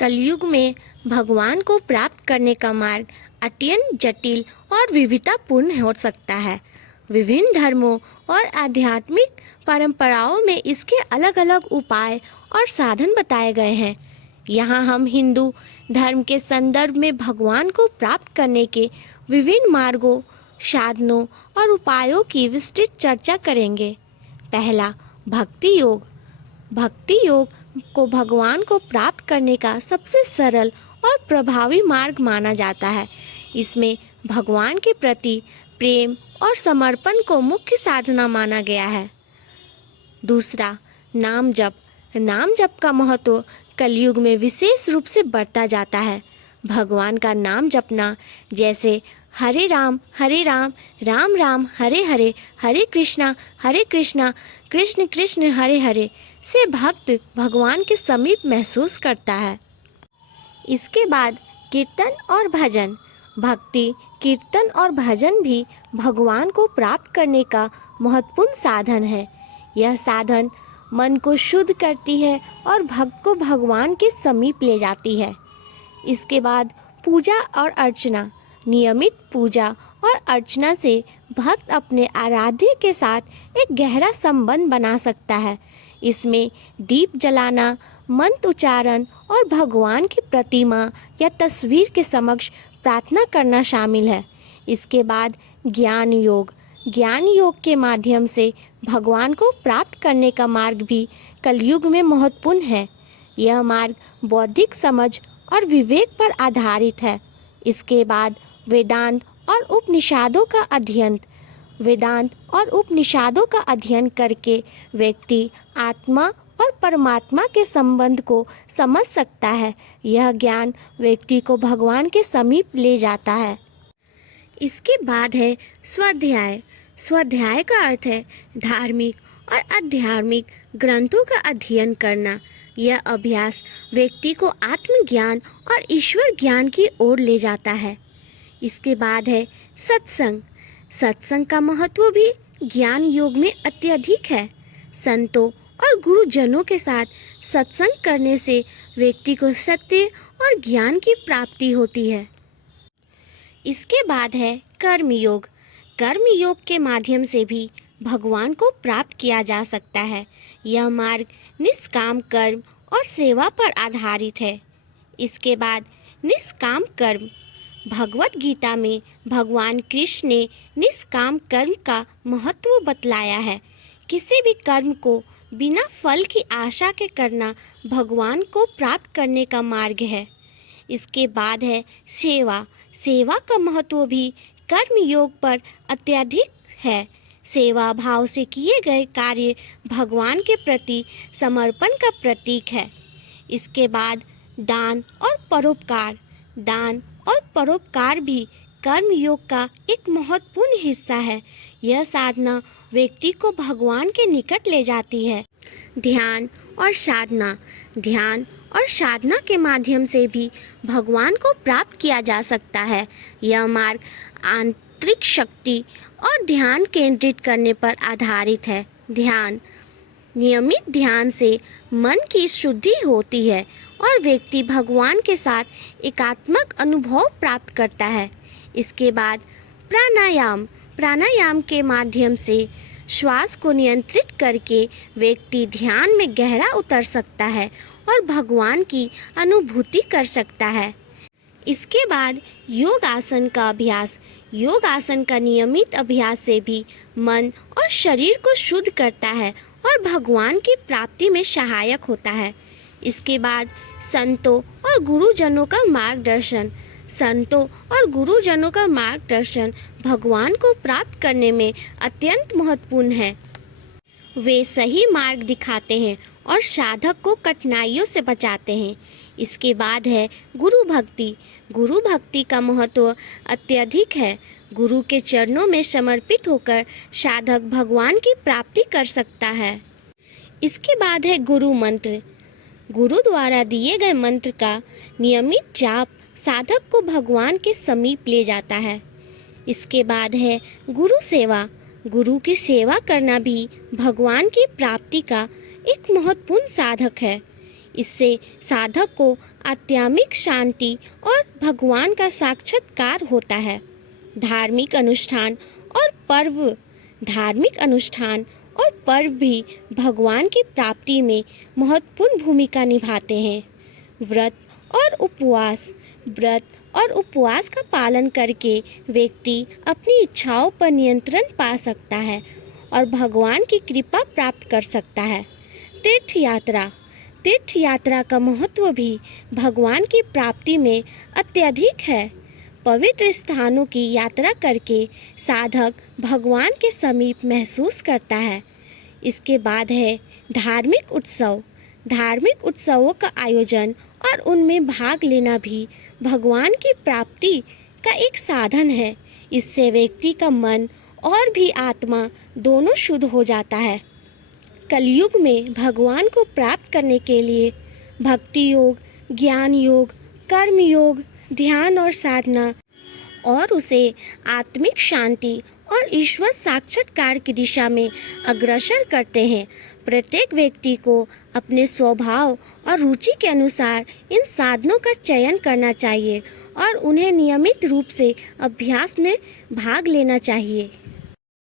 कलयुग में भगवान को प्राप्त करने का मार्ग अत्यंत जटिल और विविधतापूर्ण हो सकता है। विभिन्न धर्मों और आध्यात्मिक परंपराओं में इसके अलग अलग उपाय और साधन बताए गए हैं। यहाँ हम हिंदू धर्म के संदर्भ में भगवान को प्राप्त करने के विभिन्न मार्गों, साधनों और उपायों की विस्तृत चर्चा करेंगे। पहला, भक्ति योग। भक्ति योग को भगवान को प्राप्त करने का सबसे सरल और प्रभावी मार्ग माना जाता है। इसमें भगवान के प्रति प्रेम और समर्पण को मुख्य साधना माना गया है। दूसरा, नाम जप। नाम जप का महत्व कलयुग में विशेष रूप से बढ़ता जाता है। भगवान का नाम जपना, जैसे हरे राम राम राम हरे हरे, हरे कृष्णा कृष्ण कृष्ण हरे हरे से भक्त भगवान के समीप महसूस करता है। इसके बाद कीर्तन और भजन। भक्ति, कीर्तन और भजन भी भगवान को प्राप्त करने का महत्वपूर्ण साधन है। यह साधन मन को शुद्ध करती है और भक्त को भगवान के समीप ले जाती है। इसके बाद पूजा और अर्चना। नियमित पूजा और अर्चना से भक्त अपने आराध्य के साथ एक गहरा संबंध बना सकता है। इसमें दीप जलाना, मंत्र उच्चारण और भगवान की प्रतिमा या तस्वीर के समक्ष प्रार्थना करना शामिल है। इसके बाद ज्ञान योग। ज्ञान योग के माध्यम से भगवान को प्राप्त करने का मार्ग भी कलयुग में महत्वपूर्ण है। यह मार्ग बौद्धिक समझ और विवेक पर आधारित है। इसके बाद वेदांत और उपनिषदों का अध्ययन। वेदांत और उपनिषदों का अध्ययन करके व्यक्ति आत्मा और परमात्मा के संबंध को समझ सकता है। यह ज्ञान व्यक्ति को भगवान के समीप ले जाता है। इसके बाद है स्वाध्याय। स्वाध्याय का अर्थ है धार्मिक और आध्यात्मिक ग्रंथों का अध्ययन करना। यह अभ्यास व्यक्ति को आत्मज्ञान और ईश्वर ज्ञान की ओर ले जाता है। इसके बाद है सत्संग। सत्संग का महत्व भी ज्ञान योग में अत्यधिक है। संतों और गुरुजनों के साथ सत्संग करने से व्यक्ति को सत्य और ज्ञान की प्राप्ति होती है। इसके बाद है कर्म योग। कर्म योग के माध्यम से भी भगवान को प्राप्त किया जा सकता है। यह मार्ग निष्काम कर्म और सेवा पर आधारित है। इसके बाद निष्काम कर्म। भगवत गीता में भगवान कृष्ण ने निष्काम कर्म का महत्व बतलाया है। किसी भी कर्म को बिना फल की आशा के करना भगवान को प्राप्त करने का मार्ग है। इसके बाद है सेवा। सेवा का महत्व भी कर्म योग पर अत्यधिक है। सेवा भाव से किए गए कार्य भगवान के प्रति समर्पण का प्रतीक है। इसके बाद दान और परोपकार। दान और परोपकार भी कर्म योग का एक महत्वपूर्ण हिस्सा है। यह साधना व्यक्ति को भगवान के निकट ले जाती है। ध्यान और साधना। ध्यान और साधना के माध्यम से भी भगवान को प्राप्त किया जा सकता है। यह मार्ग आंतरिक शक्ति और ध्यान केंद्रित करने पर आधारित है। ध्यान। नियमित ध्यान से मन की शुद्धि होती है और व्यक्ति भगवान के साथ एकात्मक अनुभव प्राप्त करता है। इसके बाद प्राणायाम। प्राणायाम के माध्यम से श्वास को नियंत्रित करके व्यक्ति ध्यान में गहरा उतर सकता है और भगवान की अनुभूति कर सकता है। इसके बाद योग आसन का अभ्यास। योग आसन का नियमित अभ्यास से भी मन और शरीर को शुद्ध करता है और भगवान की प्राप्ति में सहायक होता है। इसके बाद संतों और गुरुजनों का मार्गदर्शन। संतों और गुरुजनों का मार्गदर्शन भगवान को प्राप्त करने में अत्यंत महत्वपूर्ण है। वे सही मार्ग दिखाते हैं और साधक को कठिनाइयों से बचाते हैं। इसके बाद है गुरु भक्ति। गुरु भक्ति का महत्व अत्यधिक है। गुरु के चरणों में समर्पित होकर साधक भगवान की प्राप्ति कर सकता है। इसके बाद है गुरु मंत्र। गुरु द्वारा दिए गए मंत्र का नियमित जाप साधक को भगवान के समीप ले जाता है। इसके बाद है गुरु सेवा। गुरु की सेवा करना भी भगवान की प्राप्ति का एक महत्वपूर्ण साधक है। इससे साधक को आध्यात्मिक शांति और भगवान का साक्षात्कार होता है। धार्मिक अनुष्ठान और पर्व धार्मिक अनुष्ठान और पर्व भी भगवान की प्राप्ति में महत्वपूर्ण भूमिका निभाते हैं। व्रत और उपवास का पालन करके व्यक्ति अपनी इच्छाओं पर नियंत्रण पा सकता है और भगवान की कृपा प्राप्त कर सकता है। तीर्थ यात्रा का महत्व भी भगवान की प्राप्ति में अत्यधिक है। पवित्र स्थानों की यात्रा करके साधक भगवान के समीप महसूस करता है। इसके बाद है धार्मिक उत्सवों का आयोजन और उनमें भाग लेना भी भगवान की प्राप्ति का एक साधन है। इससे व्यक्ति का मन और भी आत्मा दोनों शुद्ध हो जाता है। कलयुग में भगवान को प्राप्त करने के लिए भक्ति योग, ज्ञान योग, कर्म योग, ध्यान और साधना और उसे आत्मिक शांति और ईश्वर साक्षात्कार की दिशा में अग्रसर करते हैं। प्रत्येक व्यक्ति को अपने स्वभाव और रुचि के अनुसार इन साधनों का चयन करना चाहिए और उन्हें नियमित रूप से अभ्यास में भाग लेना चाहिए।